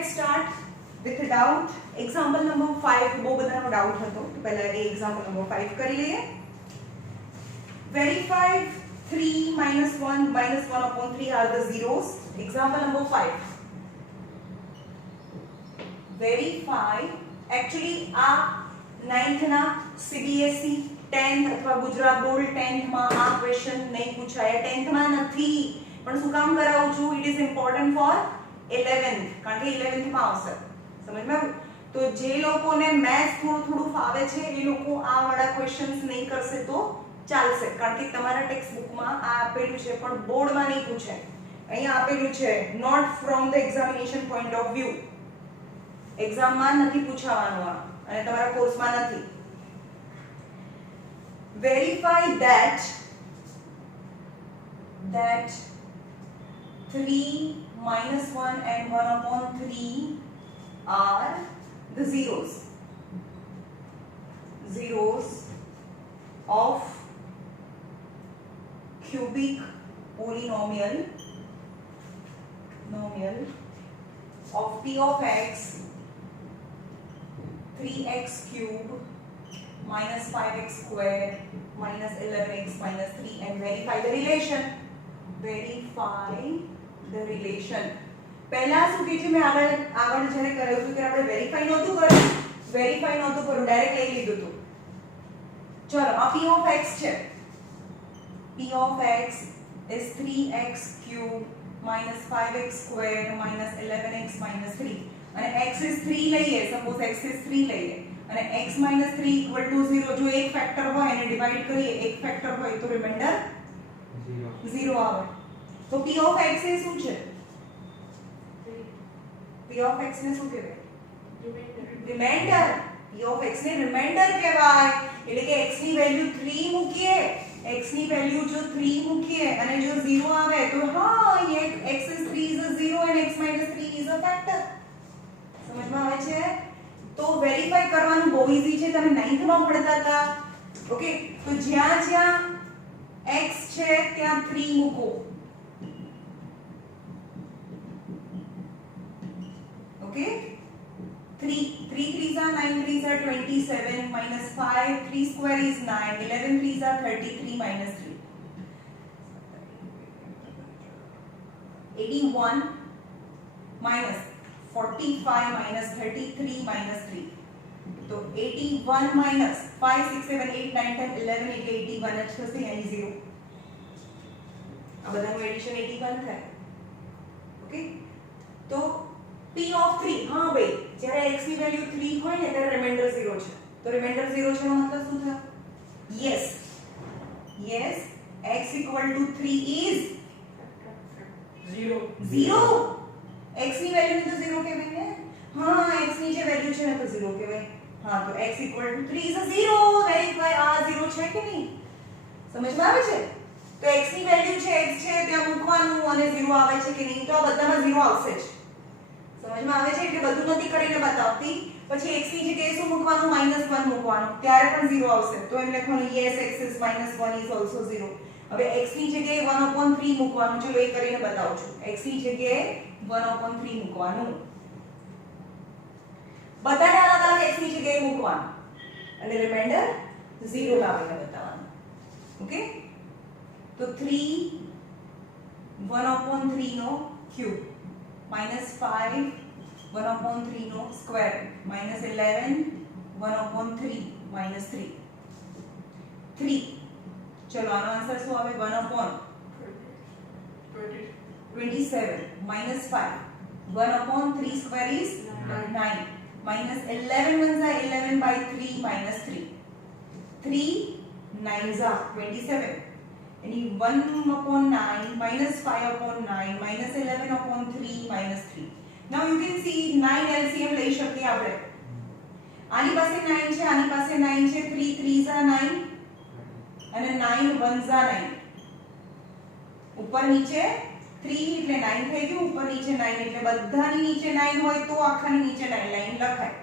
let's start with a doubt. Example number 5 બહુ બધાનો doubt હતો તો પહેલા એ example number 5 કરી લઈએ. Verify 3 minus 1 minus 1 upon 3 are the zeros. Example number 5. Verify actually આ 9th ના CBSE 10th અથવા ગુજરાત બોર્ડ 10th માં આ ક્વેશ્ચન નહીં પૂછાય. 10th માં નથી પણ શું કામ કરાવું છું? It is important for 11th કારણ કે 11th માં આવશે. સમજમાં? તો જે લોકોને મેથ્સ થોડું ફાવે છે એ લોકો આ વાળા ક્વેશ્ચન્સ નહીં કરશે તો ચાલશે કારણ કે તમારા ટેક્સ્ટ બુકમાં આ આપેલું છે પણ બોર્ડમાં નહીં પૂછાય. અહીંયા આપેલું છે not from the examination point of view. એક્ઝામમાં નથી પૂછાવાનું આ અને તમારા કોર્સમાં નથી. Verify that 3 minus 1 and 1 upon 3 are the zeros of cubic polynomial of p of x 3x cube minus 5x square minus 11x minus 3 and verify the relation. પહેલા શું કે છે મેં આગળ જ્યારે કર્યું હતું ત્યારે આપણે વેરીફાઈ નહોતું કર્યું ડાયરેક્ટ લઈ લીધું હતું. ચલો આ p of x છે. p of x is 3x cube minus 5x square minus 11x minus 3 અને x is 3 લઈએ. સપોઝ x is 3 લઈએ અને x minus 3 equal to 0. જો એક ફેક્ટર હોય એને ડિવાઇડ કરીએ એક ફેક્ટર હોય તો રિમાઇન્ડર 0 આવે. તો p of x એ શું છે? p of x ને શું કહેવાય? રિમાઇન્ડર. p of x ને રિમાઇન્ડર કહેવાય. એટલે કે x ની વેલ્યુ 3 મૂકીએ, x ની વેલ્યુ જો 3 મૂકીએ અને જો 0 આવે તો હા x is 3 is a 0 and x minus 3 is a factor. સમજમાં આવે છે? તો વેરીફાઈ કરવાનું બહુ ઈઝી છે. તમે 9th માં ભણતા હતા. ઓકે, તો જ્યાં x છે ત્યાં 3 મૂકો. Okay, 3 3s are 9 3s are 27 minus 5 3 square is 9 11 3s are 33 minus 3 81 minus 45 minus 33 minus 3. तो 81 minus 5 6 7 8 9 10 11 એટલે 81 જ થશે અહીં 0. આ બધાનું એડિશન 81 થાય. ઓકે, તો p of 3 હા ભાઈ જ્યારે x ની વેલ્યુ 3 હોય ને ત્યારે રિમાઇન્ડર 0 છે. તો રિમાઇન્ડર 0 છે એનો મતલબ શું થાય? yes x equal to 3 is 0. x ની વેલ્યુ ને તો 0 કહેવાય ને. હા x ની જે વેલ્યુ છે ને તો 0 કહેવાય. હા તો x equal to 3 is a 0. Verify આ 0 છે કે નહીં? સમજમાં આવે છે? તો x ની વેલ્યુ છે x છે ત્યાં મૂકવાનું અને 0 આવે છે કે નહીં? તો આ બધામાં 0 આવશે જ. સમજમાં આવે છે? એટલે બધું નથી કરીને બતાવતી. પછી x ની જગ્યાએ શું મૂકવાનું? -1 મૂકવાનું ત્યારે પણ 0 આવશે. તો એમ લખવાનું yes x is -1 is also 0. હવે x ની જગ્યાએ 1/3 મૂકવાનું. ચલો એ કરીને બતાવું છું. x ની જગ્યાએ 1/3 મૂકવાનું. બધાને અલગ અલગ x ની જગ્યાએ મૂકવાનું અને રિમાઇન્ડર 0 લાવીને બતાવવાનું. ઓકે, તો 3 1/3 નો ક્યુબ -5 1/3 નો સ્ક્વેર -11 1/3 -3 3. ચલો આનો આન્સર શું આવે? 1/27 -5 1/3 square is 9 minus 11 ones are 11 by 3 minus 3 3 9s are 27 and 1/9 minus 5/9 minus 11/3 minus 3. Now you can see 9 LCM લઈ શકીએ આપણે. આની પાસે 9 છે, આની પાસે 9 છે. 3 3s are 9 અને 9 1s are 9. ઉપર નીચે 3 એટલે 9 થઈ ગયું, ઉપર નીચે 9 એટલે બધાની નીચે 9 હોય તો આખાની નીચે 9 લાઈન લખાય.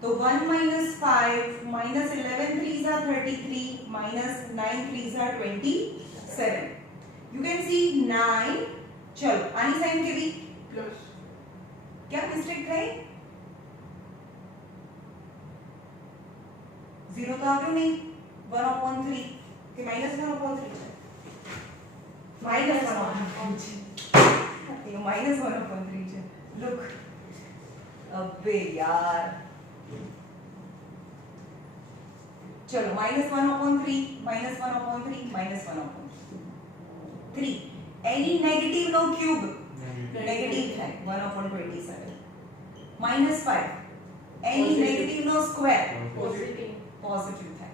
તો 1 minus 5 minus 11 3s are 33 minus 9 3s are 27. You can see 9. ચલો આની સાઈન કેવી? क्या मिस्टेक થઈ? 0 તો આવ્યું નહીં, 1/3 કે -1/3 છે, -1/3 છે, ये -1/3 છે. લુક, अबे यार, चलो -1/3 -1/3 एनी नेगेटिव नो क्यूब नेगेटिव है 1/27 -5 एनी नेगेटिव नो स्क्वायर पॉजिटिव है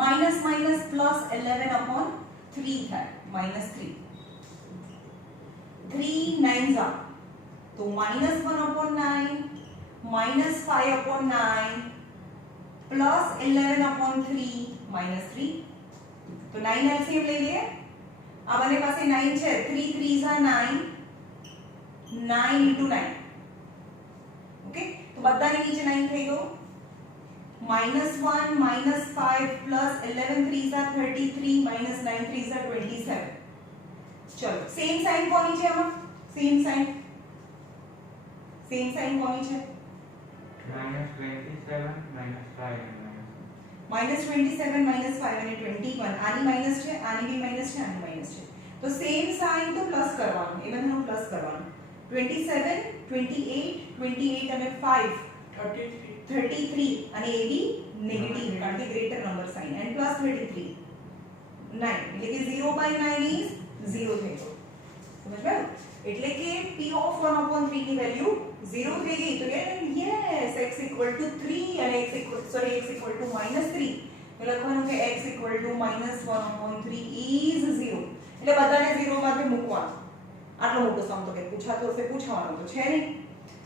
माइनस माइनस प्लस 11/3 है -3 3 9s are तो -1/9 -5/9 प्लस 11/3 -3 तो 9 एलसीएम ले लिए. अब अपने पास 9 છે, 3 3s are 9 9 into 9 ओके. तो બધાની નીચે 9 થઈ ગયો. -1 -5 plus 11 3s are 33 minus 9 3s are 27. चलो सेम साइन કોની છે આમાં? સેમ સાइन કોની છે? -27 -5 -27 -5 અને 21 આની માઈનસ છે, આની બી માઈનસ છે, આની માઈનસ છે. તો સેમ સાઇન તો પ્લસ કરવાનું, એ બધાનું પ્લસ કરવાનું. 27 28 28 અને 5 33 અને એ બી નેગેટિવ કારણ કે greater number sign and plus 33 9 એટલે કે 0/9 ઇઝ 0 થઈ ગયો. સમજ્યું? એટલે કે p ઓફ 1/3 ની વેલ્યુ 0 થઈ ગઈ. તો યસ x = 3 અને x = -3 તો લખવાનું કે x = -1/3 ઇઝ 0. એટલે બધાને 0 માંથી મૂકવાનું. આટલો મોટો સમ તો કે પૂછાતો હશે, પૂછવાનો તો છે નહીં.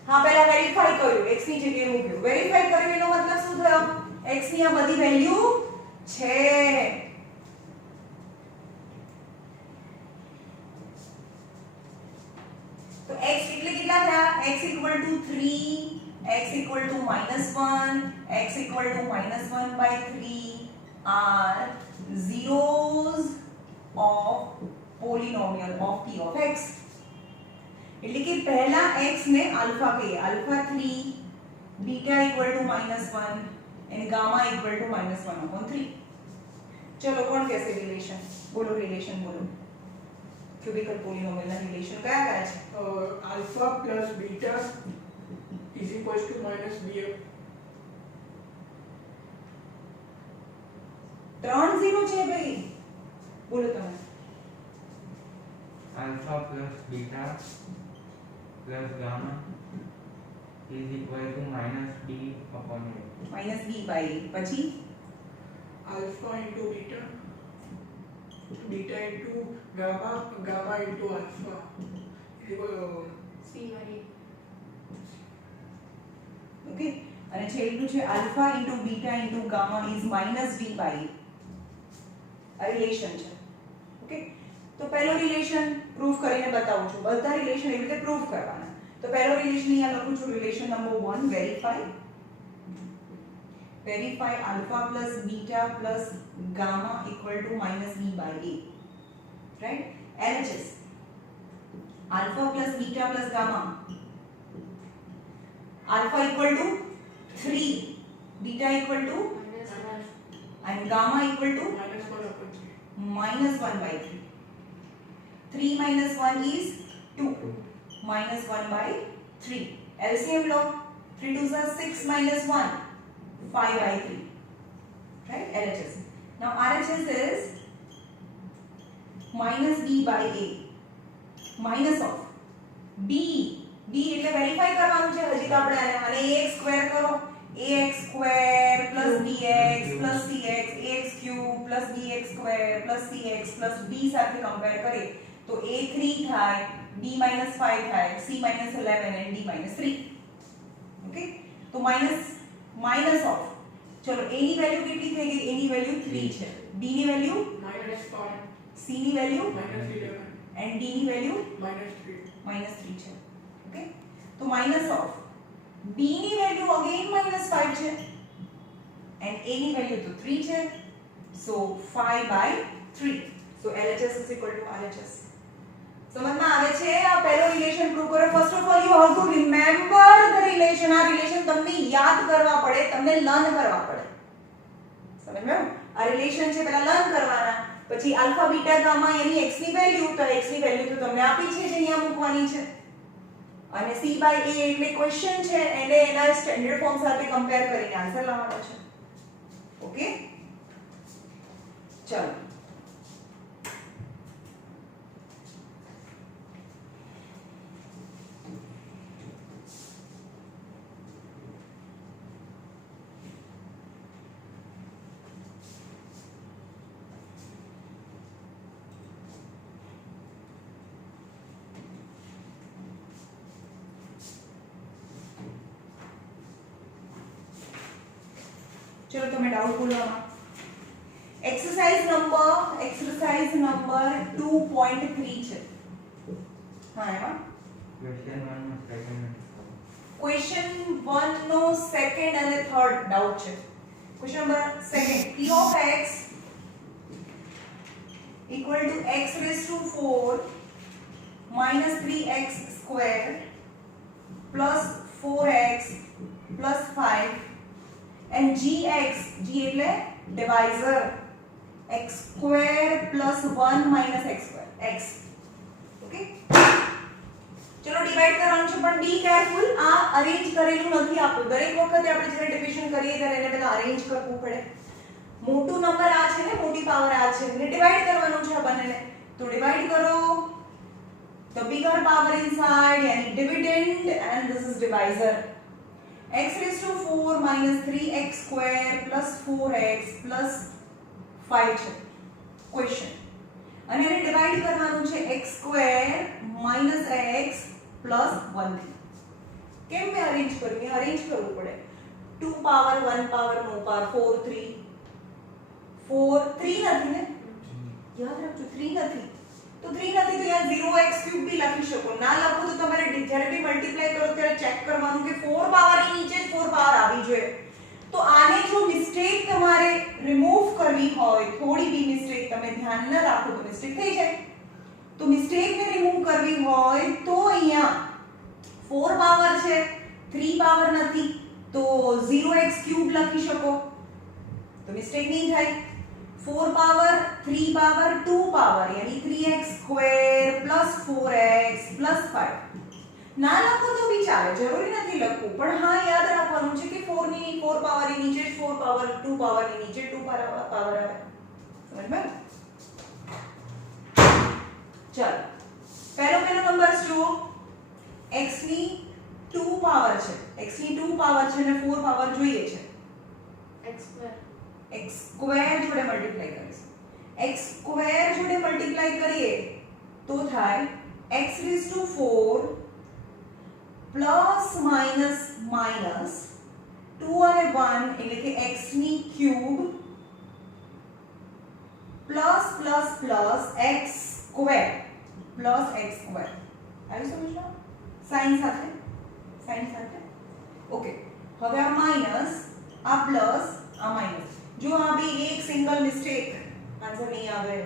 હા, પહેલા વેરીફાઈ કર્યું, x ની જગ્યાએ મૂક્યું. વેરીફાઈ કર્યું એનો મતલબ શું થયો? x ની આ બધી વેલ્યુ છે. તો x એટલે કેટલા થયા? x = 3 x = -1 x = -1/3 are zeros of polynomial of p of x. એટલે કે પહેલા x ને આલ્ફા કહીએ, આલ્ફા 3 બીટા = -1 and ગામા = -1/3. ચલો કોણ કહેશે રિલેશન? બોલો રિલેશન બોલો. ક્યુબિકલ પોલિનોમિયલ ના રિલેશન કયા કયા છે? alpha plus beta is equals to minus bf. 3 0 છે ભાઈ, બોલો તમે. alpha plus beta plus gamma is equal to -b/a. -b/a પછી Alpha into beta, beta into gamma, gamma into alpha is equal to okay. અને છેલ્લું છે alpha into beta into gamma is -b/a. આ relation છે. Okay. તો પહેલો relation proof કરીને બતાવું છું. બધા રિલેશન એવી રીતે પ્રૂફ કરવાના. તો પહેલો રિલેશન અહીંયા લખું છું, relation number 1 verify alpha plus beta plus gamma equal to -b/a. right? LHS alpha plus beta plus gamma, alpha equal to 3, beta equal to and gamma equal to -1/3. 3 minus 1 is 2 -1/3. LCM low, 3 2s are 6 minus 1 5/3. right? LHS. Now RHS is -b/a minus of b. b એટલે verify કરવાનું છે હજી તો આપણે આને ax square કરો, ax square bx cx ax cube bx square cx b સાથે compare કરીએ તો a3 થાય, b -5 થાય, c -11 and d -3. ઓકે. તો માઇનસ ઓફ, ચલો a ની વેલ્યુ કેટલી થઈ ગઈ? a ની વેલ્યુ 3 છે, b ની વેલ્યુ -5, c ની વેલ્યુ -11 and d ની વેલ્યુ -3. -3 છે. ઓકે. તો માઇનસ ઓફ b ની વેલ્યુ અગેન -5 છે and a ની વેલ્યુ તો 3 છે, so 5/3. so LHS is equal to RHS. સમજમાં આવે છે? આ પહેલો રિલેશન પ્રૂવ કરો. First of all you have to remember the relation. આ રિલેશન તમને યાદ કરવા પડે, તમને લર્ન કરવા પડે. સમજમાં? આ રિલેશન છે પહેલા લર્ન કરવાના, પછી આલ્ફા બીટા ગામા એની x ની વેલ્યુ, તો x ની વેલ્યુ તો તમને આપી છે જે અહીંયા મૂકવાની છે, અને c બાય a એટલે ક્વેશ્ચન છે એને એના સ્ટેન્ડર્ડ ફોર્મ સાથે કમ્પેર કરીને આન્સર લાવવાનો છે. ઓકે, ચલો चलो तुम्हें डाउट बोलवाना. एक्सरसाइज नंबर 2.3 છે. હા એમાં ક્વેશ્ચન 1 નો સેકન્ડ ક્વેશ્ચન 1 નો સેકન્ડ અને થર્ડ ડાઉટ છે. Question number second, p of x equal to x raised to 4 minus 3x square plus 4x plus 5 and gx, g એટલે divisor, x square plus 1 minus x square, x. Okay, ચલો divide કરવાનું છે, પણ be careful. આ arrange કરેલું નથી આપણું. દરેક વખતે આપણે જ્યારે ડિવિઝન કરીએ ત્યારે એને પહેલા અરેન્જ કરવું પડે. મોટું નંબર આ છે ને, મોટી પાવર આ છે, એટલે ડિવાઇડ કરવાનું છે આ બંનેને. તો ડિવાઇડ કરો, the bigger power inside yani dividend and this is divisor. x raised to 4 minus 3x square plus 4x plus 5 છે ક્વેશ્ચન, અને એને ડિવાઇડ કરવાનું છે x square minus x plus 1 થી. કેમ મેં અરેન્જ કર્યું? અરેન્જ કરવું પડે. 2 પાવર 1 પાવર નો પાવર 4 3 4 3 નથી ને, યાદ રાખજો 3 નથી. તો 3 નથી તો અહીંયા 0x ક્યુબ બી લખી શકો. ના લખો તો તમારે જ્યારે બી મલ્ટીપ્લાય કરો ત્યારે ચેક કરવાનું કે 4 પાવર ની નીચે જ 4 પાવર આવી જોઈએ. તો આને જો મિસ્ટેક તમારે રિમૂવ કરવી હોય, થોડી બી મિસ્ટેક તમે ધ્યાન ન રાખો તો મિસ્ટેક થઈ જાય. તો મિસ્ટેક ને રિમૂવ કરવી હોય તો અહીંયા 4 પાવર છે, 3 પાવર નથી, તો 0x ક્યુબ લખી શકો તો મિસ્ટેક નહીં થાય. 4 પાવર 3 પાવર 2 પાવર यानी 3x square plus 4x plus 5. ના લખો તો બી ચાલે, જરૂરી નથી લખવું, પણ હા યાદ રાખવાનું છે કે 4 ની 4 પાવર ની નીચે 4 પાવર 2 પાવર ની નીચે 2 પાવર આવે. સમજ્યા? ચાલો પહેલો નંબર જુઓ. x ની 2 પાવર છે, x ની 2 પાવર છે અને 4 પાવર જોઈએ છે. x સ્ક્વેર જોડે મલ્ટીપ્લાય કરીશું. x સ્ક્વેર જોડે મલ્ટીપ્લાય કરીએ તો થાય x raised to 4 plus minus minus 2 અને 1 એટલે કે x ની cube plus plus plus x square plus x square. આવી સમજમાં? સાઈન સાથે ઓકે. હવે આ માઈનસ, આ પ્લસ, આ માઈનસ. જો આ બી એક સિંગલ મિસ્ટેક આન્સર નહીં આવે.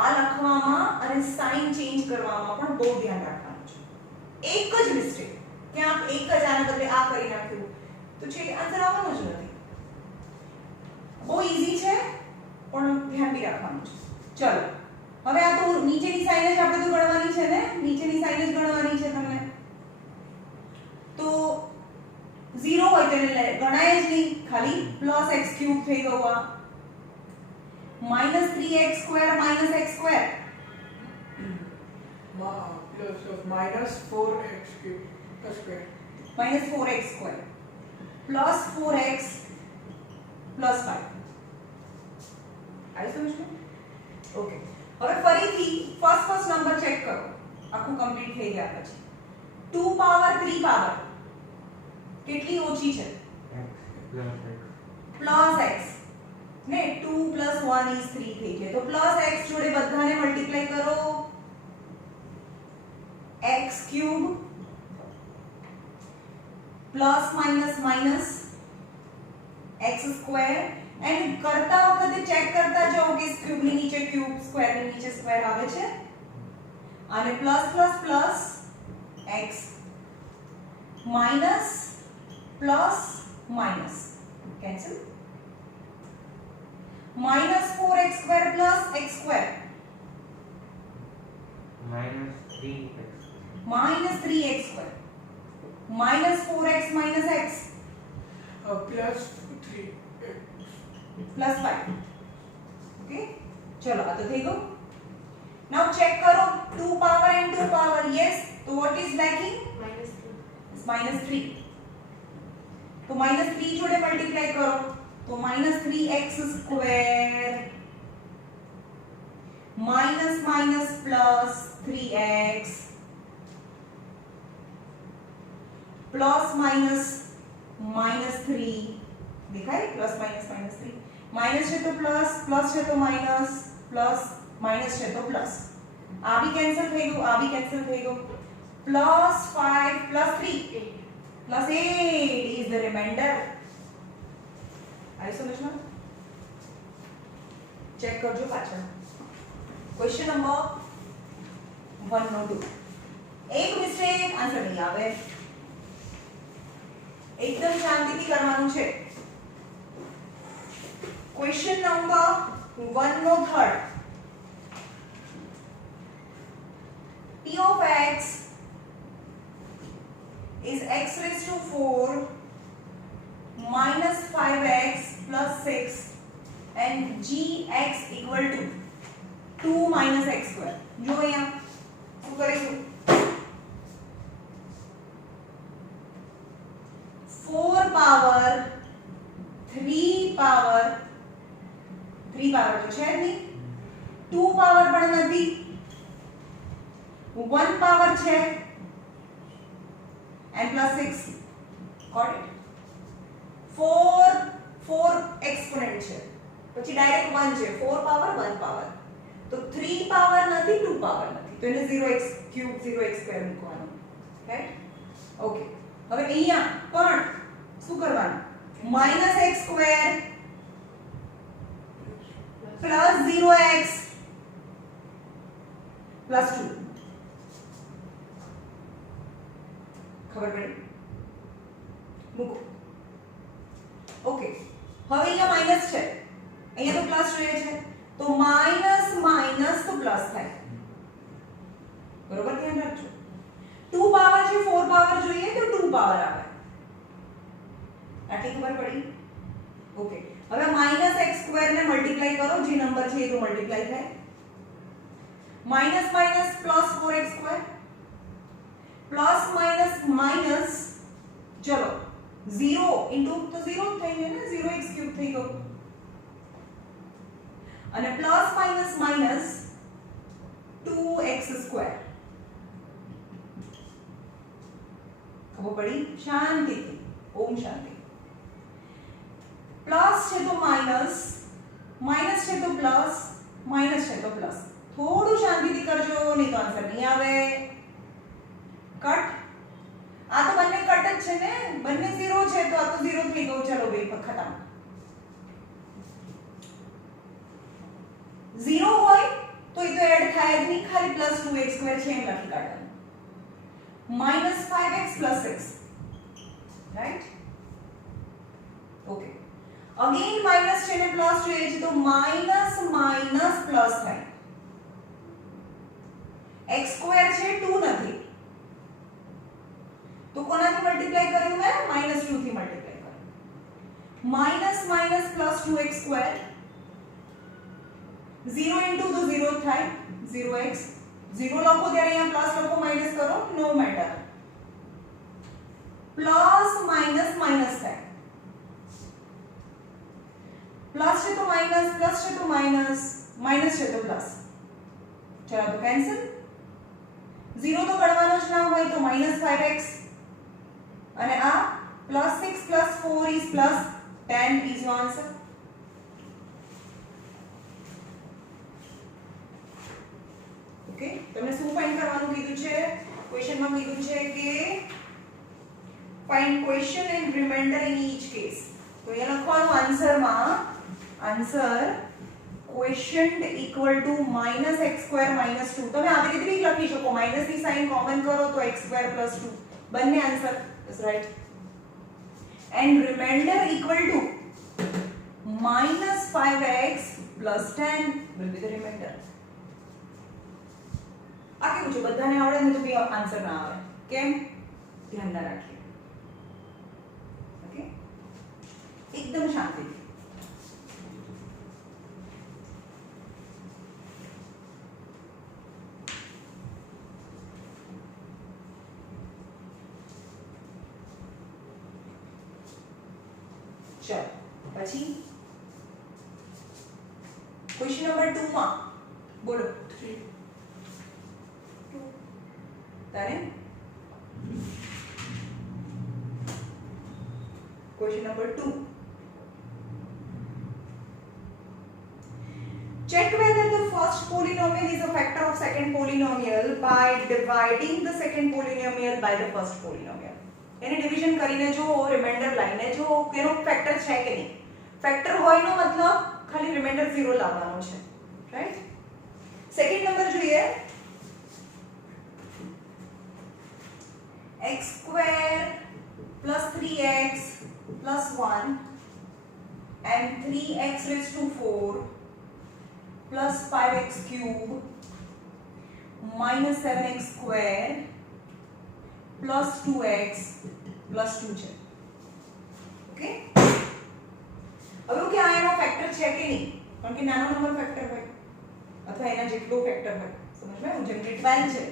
આ લખવામાં અને સાઈન ચેન્જ કરવામાં પણ બહુ ધ્યાન રાખવાનું છે. એક જ મિસ્ટેક, ક્યાંક એક જ આના બદલે આ કરી નાખ્યું તો છે આન્સર આવવાનો જ નથી. બહુ ઈઝી છે પણ ધ્યાન બી રાખવાનું છે. ચલો હવે આ તો નીચેની સાઈન જ આપણે તો ગણવાની છે ને, નીચેની સાઈન જ ગણવાની છે તમને. તો 0 હોય તો એને ગણાય જ નહીં, ખાલી પ્લસ x ક્યુબ થઈ ગયું. આ -3x square x square plus of minus 4x cube square -4x square plus 4x plus 5. આવી સમજમાં? ઓકે. હવે ફરીથી ફર્સ્ટ નંબર ચેક કરો, આખું કમ્પ્લીટ થઈ ગયા પછી 2 પાવર 3 પાવર કેટલી ઓછી છે? પ્લસ x ને 2 પ્લસ 1 is 3 થઈ જાય. તો પ્લસ x જોડે બધાને મલ્ટીપ્લાય કરો, x cube plus minus minus x square. And કરતા વખતે ચેક કરતા જાઓ કે ક્યુબ ની નીચે ક્યુબ, સ્ક્વેર ની નીચે સ્ક્વેર આવે છે. અને plus plus plus x minus plus minus cancel -4x square plus x square -3x -3x square -4x minus x plus 3 plus 5 okay चलो आ तो થઈ ગયું now check करो 2 power and 2 power yes तो what is lacking -3 तो -3 જોડે multiply કરો तो -3x square minus minus plus 3x plus minus minus 3 दिखाई प्लस माइनस माइनस 3 माइनस है तो प्लस है तो माइनस प्लस माइनस है तो प्लस आ भी कैंसिल થઈ ગયું આ भी कैंसिल થઈ ગયું plus 5 plus 3 plus 8 is the remainder आई समझना चेक करजो पाछળ क्वेश्चन नंबर 102 एक मिस्टेक आंसर नहीं आवे एकदम शांतिથી કરવાનું છે question number 103 p of x is x raised to 4 minus 5x plus 6 and gx equal to 2 minus x square જો અહીંયા શું કરીશું 4 power 3 power 3 power તો છે જ નહીં 2 power પણ નથી 1 power છે and plus 6 got it 4 exponent છે પછી ડાયરેક્ટ 1 છે 4 power 1 power તો 3 power નથી 2 power નથી તો એને 0x cube 0x square મૂકવાનું રાઈટ ઓકે હવે અહીંયા પણ શું કરવાનું -x square plus 0x plus 2 ખબર પડી મૂકો ઓકે હવે અહીંયા માઈનસ છે અહીંયા તો પ્લસ જોઈએ છે તો માઈનસ માઈનસ તો પ્લસ થાય બરોબર ધ્યાન રાખજો 2 પાવર છે 4 પાવર જોઈએ તો 2 પાવર આવે આટલી ખબર પડી ઓકે હવે -x સ્ક્વેર ને મલ્ટીપ્લાય કરો જે નંબર છે એ તો મલ્ટીપ્લાય થાય minus minus plus 4x square plus minus minus ચલો 0 ઇન્ટુ તો 0 થઈ ગયું ને 0x ક્યુબ થઈ ગયું અને plus minus minus 2x square ખબર પડી શાંતિથી ઓમ શાંતિ પ્લસ છે તો માઈનસ માઈનસ છે તો પ્લસ માઈનસ છે તો પ્લસ થોડું શાંતિથી કરજો નહીં તો આન્સર નહીં આવે કટ આ તો બંને કટ જ છે ને બંને 0 છે તો આ તો 0 થઈ ગયું ચલો બે ખતમ 0 હોય તો એ તો એડ થાય જ નહીં ખાલી પ્લસ 2x સ્ક્વેર છે એમ લખી કાઢવાનું -5x plus 6 right okay again minus છે ને પ્લસ જોઈએ છે તો માઈનસ માઈનસ પ્લસ થાય x સ્ક્વેર છે 2 નથી તો કોનાથી મલ્ટીપ્લાય કર્યું મેં -2 થી મલ્ટીપ્લાય કર્યું minus minus plus 2x square 0 into તો 0 થાય 0x 0 લખો ત્યારે અહીંયા પ્લસ લખો માઈનસ કરો no matter plus minus minus થાય પ્લસ છે તો માઈનસ પ્લસ છે તો માઈનસ માઈનસ છે તો પ્લસ ચલો તો કેન્સલ 0 તો ગણવાનો જ ના હોય તો -5x અને આ +6 + 4 is +10 is your answer okay તમને શું ફાઇન્ડ કરવાનું કીધું છે ક્વેશ્ચનમાં કીધું છે કે find quotient and remainder in each case તો એ લખવાનું આન્સરમાં answer quotient equal to minus x square minus 2. તમે આવી રીતે બી લખી શકો, માઇનસ ની સાઇન કોમન કરો તો x સ્ક્વેર પ્લસ 2 બંને answer is right. And remainder equal to minus 5x plus 10 will be the remainder. આ કેવું છે, બધાને આવડે ને તો બી આન્સર ના આવે. કેમ? ધ્યાન ના રાખીએ. ઓકે, એકદમ શાંતિથી. ચલો પછી ક્વેશ્ચન નંબર 2 માં બોલો. 3. તારે question number 2. Check whether the first polynomial is a factor of second polynomial by dividing the second polynomial by the first polynomial. એને ડિવિઝન કરીને જો રિમાઇન્ડર લાઈને જો એનો ફેક્ટર છે કે નહીં. ફેક્ટર હોયનો મતલબ ખાલી રિમાઇન્ડર 0 લાવવાનો છે, રાઈટ. સેકન્ડ નંબર જોઈએ, x square plus 3x plus 1 and 3x raised to 4 plus 5x cube minus 7x square plus 2x plus 2 છે. ઓકે, હવે કે આ એનો ફેક્ટર છે કે નહીં, કારણ કે નાનો નંબર ફેક્ટર હોય અથવા એના જેટલો ફેક્ટર હોય. સમજમાં આવ્યું? જેમ કે 12 છે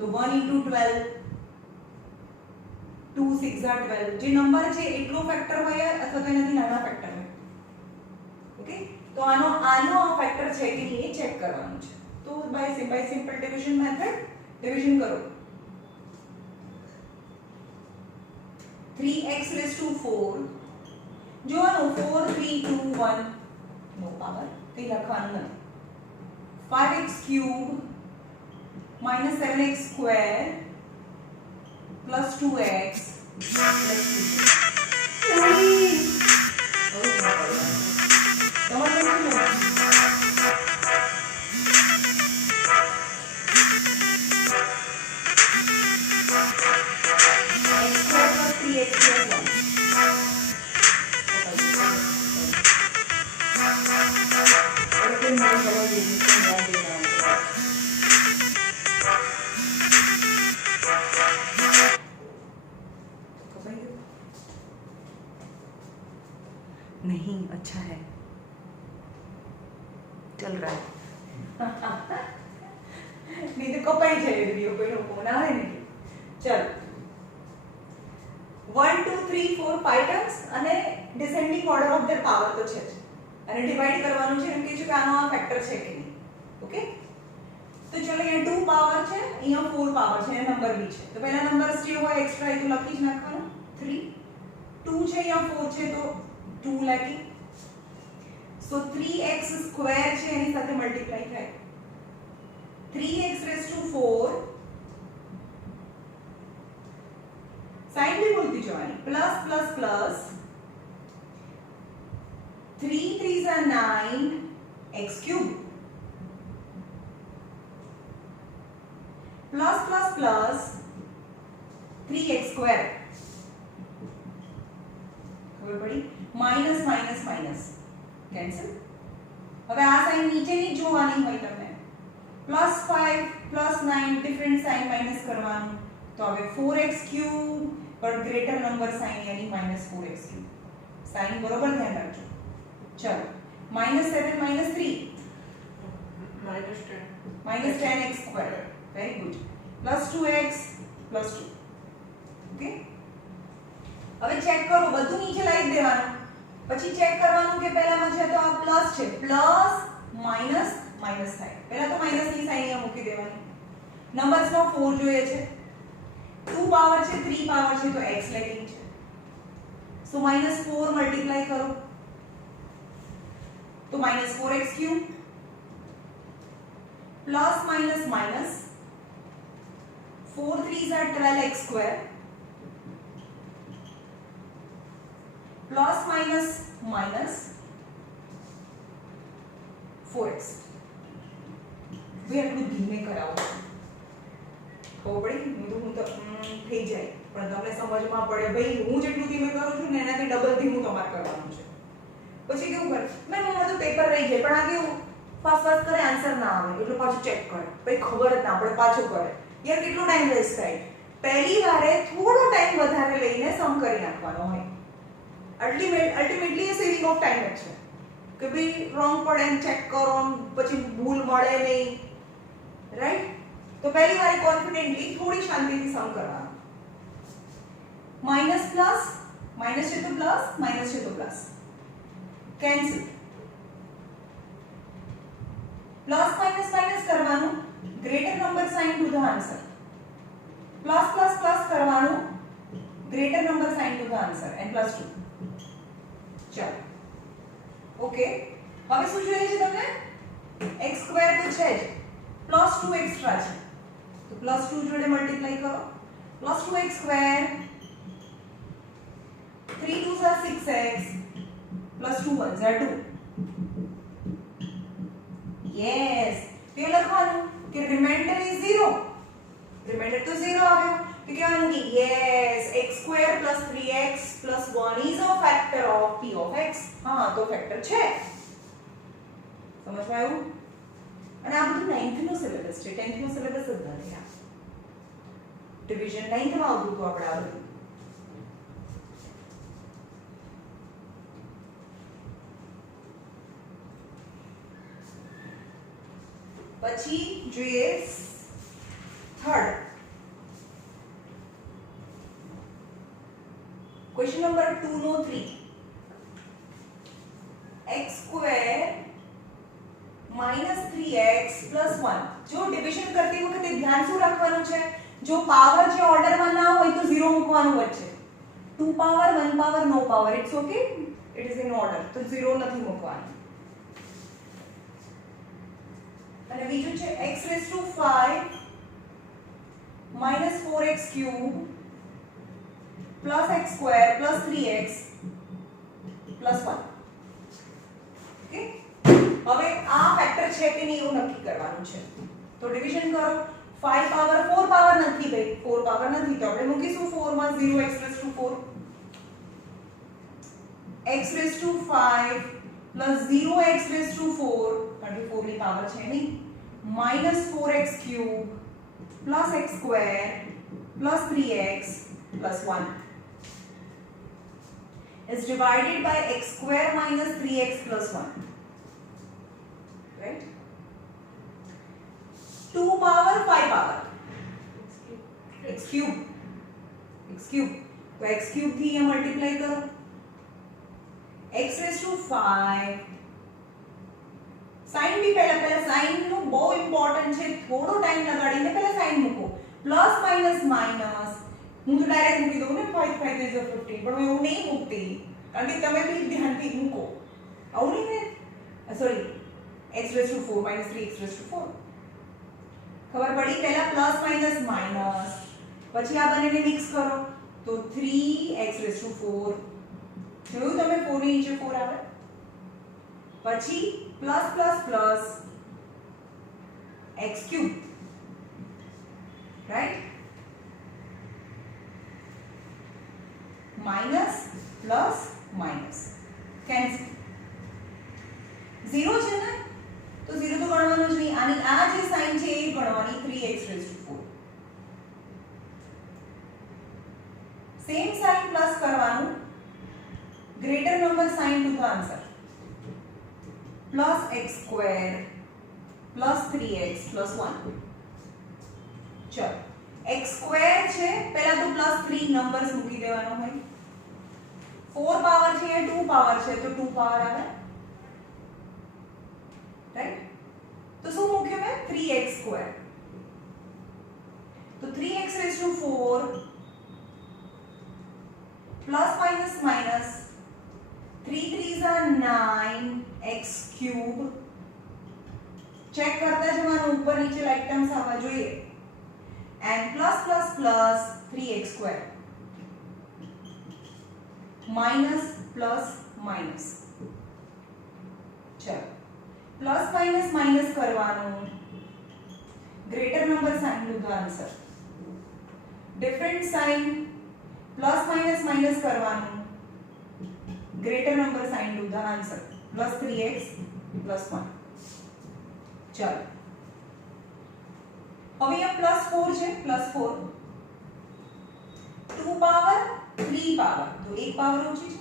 તો 1 into 12 2 6 are 12. જે નંબર છે એટલો ફેક્ટર હોય અથવા તો એનાથી નાના ફેક્ટર હોય. ઓકે, તો આનો ફેક્ટર છે કે નહીં એ ચેક કરવાનું છે. તો by simple division method division કરો. 3x raised to 4 જોવાનું 4 3 2 1 નો પાવર કંઈ લખવાનું નથી. 5x cube minus 7x square plus 2x plus नहीं अच्छा है, चल रहा है. नहीं तो कपाई जाए वीडियो कोई फोन आवे नहीं. चल 1 2 3 4 5 टर्म्स અને descending order of their power તો છે જ, અને ડિવાઈડ કરવાનું છે. એમ કે છે કે આનો આ ફેક્ટર છે કે નહીં. ઓકે, તો ચલો અહીંયા 2 પાવર છે, અહીંયા 4 પાવર છે, અને નંબર બી છે. તો પહેલા નંબર્સ જે હોય એક્સ્ટ્રા એ તો લખી જ નાખવાનું. 3 2 છે, અહીંયા 4 છે તો 2 લખી. So 3x square છે એની સાથે મલ્ટીપ્લાય થાય. 3x raised to 4 સાઈન બી બોલતી જવાની, plus plus plus 3 3s are 9 x cube plus plus plus 3x square. ખબર પડી? Minus minus minus cancel. હવે આ સાઈન નીચેની જ જોવાની હોય તમને. +5 +9 ડિફરન્ટ સાઈન માઈનસ કરવાનું. તો હવે 4x ક્યુબ પર ગ્રેટર નંબર સાઈન यानी -4x ક્યુબ. સાઈન બરોબર ધ્યાન રાખજો. ચલો -7 -3 -10x square. Very good. +2x +2. Okay, હવે ચેક કરો, બધું નીચે લાવી દેવાનું. પછી ચેક કરવાનું કે પહેલામાં છે તો આ પ્લસ છે, પ્લસ માઈનસ માઈનસ થાય. પહેલા તો માઈનસ ની સાઈન અહીંયા મૂકી દેવાની. નંબર્સમાં 4 જોઈએ છે, 2 પાવર છે, 3 પાવર છે તો x લેટિંગ છે. સો -4 મલ્ટીપ્લાય કરો તો -4x cube plus minus minus 4 3s are 12x square plus minus minus 4x ભાઈ આટલું ધીમે કરાવો ખબર પડી હું તો થઈ જાય પણ તમને સમજમાં પડે ભાઈ હું જેટલું ધીમે કરું છું ને એનાથી ડબલ ધીમું તમારે કરવાનું છે પછી કેવું કરે મેં મને તો પેપર રહી જાય પણ આ કેવું ફાસ્ટ કરે આન્સર ના આવે એટલે પાછું ચેક કરે પછી ખબર જ ના પડે પાછું કરે યાર કેટલો ટાઈમ વેસ્ટ થાય પહેલી વારે થોડો ટાઈમ વધારે લઈને સમ કરી નાખવાનો હોય ultimately A saving of time જ છે કે ભાઈ રોંગ પડે ને ચેક કરો પછી ભૂલ મળે નહીં રાઈટ તો પહેલી વાર કોન્ફિડન્ટલી થોડી શાંતિથી સમ કરવાનું માઈનસ પ્લસ માઈનસ છે તો પ્લસ માઈનસ છે તો plus cancel plus minus minus કરવાનું greater number sign to the answer plus plus plus કરવાનું greater number sign to the answer n + 2 ચાલો ઓકે હવે શું જોઈએ છે તમને x² તો છે જ +2 એક્સ્ટ્રા છે તો +2 જોડે મલ્ટીપ્લાય કરો +2x², 3 2s are 6x, +2 1s are 2. Yes, તો એ લખવાનું કે રિમાઇન્ડર ઇઝ 0. રિમાઇન્ડર તો 0 આવ્યો તો કહેવાનું કે yes, x² + 3x + 1 is a factor of p of x. હા તો ફેક્ટર છે. સમજમાં આવ્યું? અને આ બધું 9th નો સિલેબસ છે, 10th નો સિલેબસ જ નથી આ. ડિવિઝન 9th માં આવતું હતું આપણે આ બધું. પછી જોઈએ થર્ડ ક્વેશ્ચન નંબર 2 નો 3 x² -3x + 1 જો ડિવિઝન કરતી વખતે ધ્યાન શું રાખવાનું છે જો પાવર જે ઓર્ડરમાં ના હોય તો 0 મૂકવાનું વચ્ચે 2 power 1 power no power it's okay it is in order તો 0 નથી મૂકવાનું અને બીજું છે x⁵ -4x³ + x² + 3x + 1 okay હવે આ ફેક્ટર છે કે નહીં એવું નક્કી કરવાનું છે તો ડિવિઝન કરો 5 પાવર 4 પાવર નથી ભાઈ 4 પાવર નથી તો આપણે મૂકીશું 4 માં 0x⁴ x⁵ + 0x⁴ કારણ કે 4 ની પાવર છે નહીં -4x³ + x² + 3x + 1 is divided by x² - 3x + 1 right 2 power 5 power x³ તો x³ થી એ મલ્ટીપ્લાય કરો x⁵ સાઈન બી પહેલા સાઈન નું બહુ ઇમ્પોર્ટન્ટ છે થોડો ટાઈમ લગાડીને પહેલા સાઈન મૂકો પ્લસ માઈનસ માઈનસ હું તો ડાયરેક્ટ મૂકી દઉં ને 5 5 is 15 પણ હું એવું નહીં મૂકતી કારણ કે તમે બી ધ્યાનથી મૂકો આવું નહીં ને સોરી x⁴ - 3x⁴ ખબર પડી પહેલા પ્લસ માઈનસ માઈનસ પછી આ બંનેને મિક્સ કરો તો 3x⁴ જોયું તમે 4 ની નીચે 4 આવે પછી plus plus plus x³ right minus plus minus cancel 0 છે ને તો 0 તો ગણવાનું જ નહીં આની આ જે સાઈન છે એ ગણવાની 3x⁴ સેમ સાઈન પ્લસ કરવાનું greater number sign to the answer +x² + 3x + 1 ચલો x² છે પહેલા તો +3 નંબર્સ મૂકી દેવાનો હોય 4 પાવર છે 2 પાવર છે તો 2 પાવર આવે રાઈટ તો શું મૂક્યું મેં 3x² તો 3x⁴ plus minus minus 3 3s are 9 x³ check કરતા જવાનું ઉપર નીચે લાઈક ટર્મ્સ આવવા જોઈએ and plus plus plus 3x² minus plus minus ચલો પ્લસ માઇનસ માઇનસ કરવાનું, ગ્રેટર નંબર સાઇન લીધો answer. Different sign plus minus minus કરવાનું, ગ્રેટર નંબર સાઇન લીધો આન્સર. Plus 3x plus 1. ચાલો હવે અહીંયા પ્લસ 4 છે, પ્લસ 4 2 પાવર 3 પાવર તો એક પાવર ઓછી છે,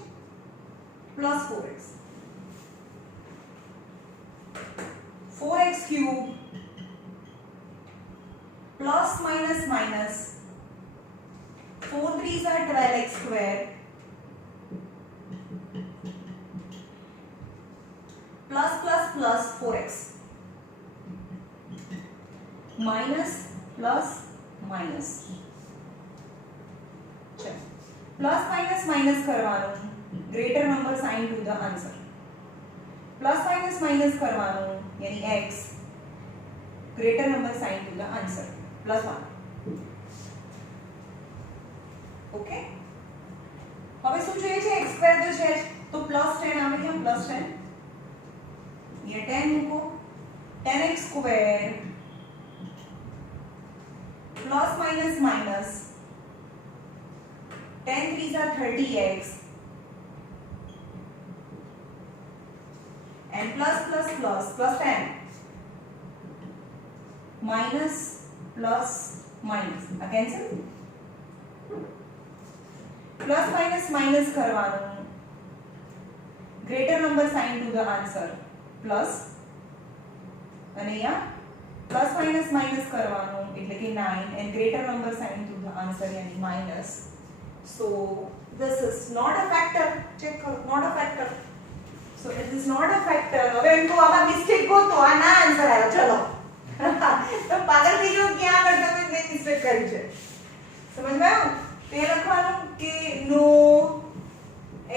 plus 4x 4x cube plus minus minus 4 3s are 12x square plus plus plus 4x minus plus minus. चलो प्लस माइनस माइनस करवानो, greater number sign to the answer. Plus minus minus करवानो यानी x, greater number sign to the answer. Plus 1. Okay હવે શું જોઈએ છે, x square તો છે તો પ્લસ 10 આવે છે, પ્લસ 10 ये 10 મૂકો, 10x square plus minus minus 10 3s are 30x and plus plus plus plus 10 minus plus minus a cancel. Plus minus minus करवानो, greater number sign to the answer plus અને અહીંયા પ્લસ માઇનસ માઇનસ કરવાનો એટલે કે 9 and greater number sign to the answer यानी minus. So this is not a factor. Check करो, not a factor. So it is not a factor. હવે इनको આમાં મિસ્ટેક ગોતો, આ ના આન્સર આવ્યો. ચલો તો પાગલ થઈ ગયો, ક્યાં આગળ તમે મિસ્ટેક કરી છે, સમજ માં આવ્યું? તે લખવાનું કે નો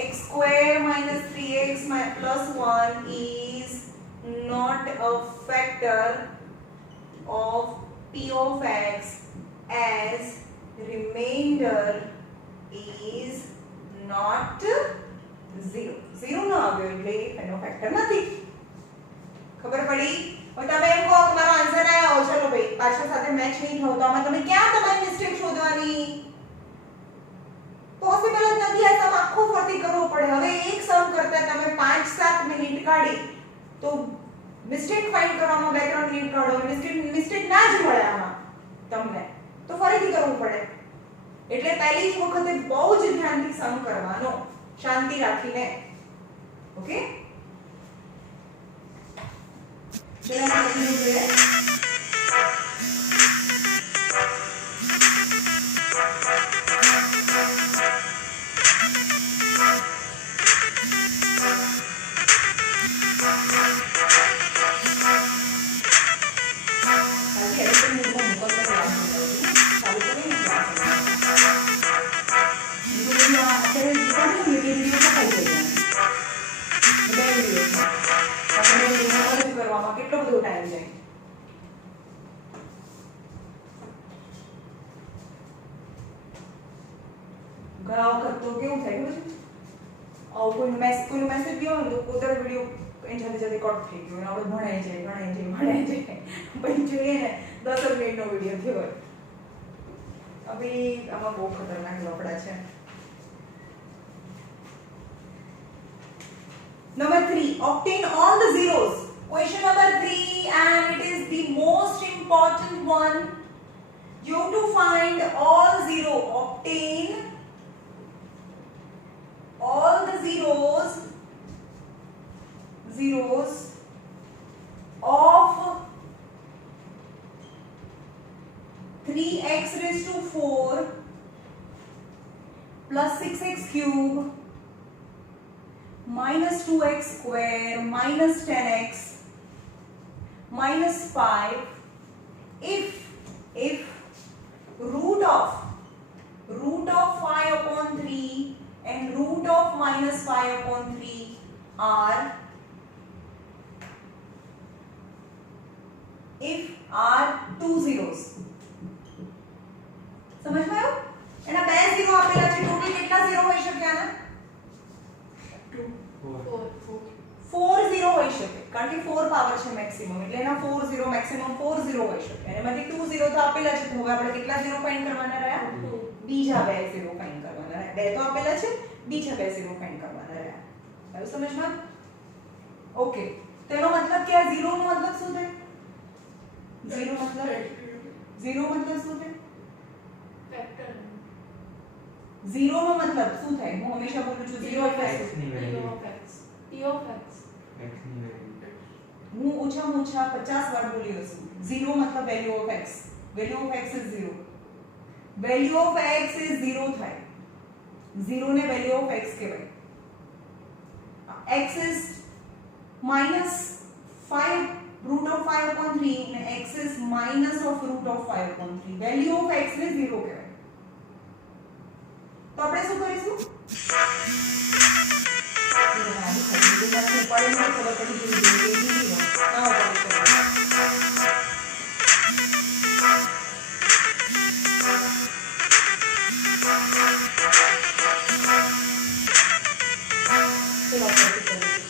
x square minus 3x plus 1 is not a factor of p of x as remainder is not 0. 0 ના આવ્યો એટલે એનો ફેક્ટર નથી. ખબર પડી? હવે તમે એમ કહો તમારો આન્સર આવ્યો, ચલો ભાઈ પાછળ સાથે મેચ નહીં થયો તો આમાં તમે ક્યાં તમારી મિસ્ટેક શોધવાની? પોસિબલ જ નથી. આ સમ આખો ફરતી કરવો પડે. હવે એક સમ કરતા તમે 5-7 મિનિટ કાઢી તો મિસ્ટેક ફાઇન્ડ કરવામાં 2-3 મિનિટ કાઢો, મિસ્ટેક ના જ મળે આમાં તમને, તો ફરીથી કરવું પડે. એટલે પહેલી જ વખતે બહુ જ ધ્યાનથી સમ કરવાનો, શાંતિ રાખીને. ઓકે ચલો આપણે જોઈએ. કેટલો બધો ટાઈમ જાય. ઘણા વખત તો કેવું થાય ખબર છે, કોઈનો મેસેજ ગયો ને તો પોતાનો વિડીયો એની સાથે સાથે કટ થઈ ગયો, આપણે ભણાઈ જાય પછી જોઈએ ને 10 મિનિટનો વિડીયો થયો હોય. હવે આમાં બહુ ખતરનાક લફડા છે. Number 3, obtain all the zeros. Question number 3 and it is the most important one. You have to find all zero. Obtain all the zeros of 3x raised to 4 plus 6x cube minus 2x square minus 10x minus 5 if root of 5 upon 3 and root of minus 5 upon 3 are two zeros. समझ में आयो? એના બે zero આપેલા છે, total કેટલા zero હોઈ શકે આના? 4 ઝીરો હોઈ હોઈ શકે કારણ કે 4 પાવર છે મેક્સિમમ એટલે એના 4 0 મેક્સિમમ 4 0 હોઈ શકે અને એમાંથી 2 0 તો આપેલા છે તો હવે આપણે કેટલા 0 ફાઇન્ડ કરવાના રહ્યા બીજા બે 0 ફાઇન્ડ કરવાના રહ્યા બે તો આપેલા છે બીજા બે 0 ફાઇન્ડ કરવાના રહ્યા આવ્યું સમજમાં ઓકે તેનો મતલબ કે આ 0 નો મતલબ શું થાય 0 મતલબ 0 મતલબ શું થાય ફેક્ટર 0 નો મતલબ શું થાય હું હંમેશા બોલું છું 0 એટલે x શું? ની value p of x x ની વેલ્યુ હું ઓછામાં ઓછા 50 વાર બોલી હશું 0 મતલબ value of x value of x is 0 value of x is 0 થાય 0 ને વેલ્યુ ઓફ x કહેવાય x is -5 root of 5 upon 3 અને x is minus of root of 5 upon 3 value of x ને 0 કહેવાય તો આપણે શું કરીશું ચલો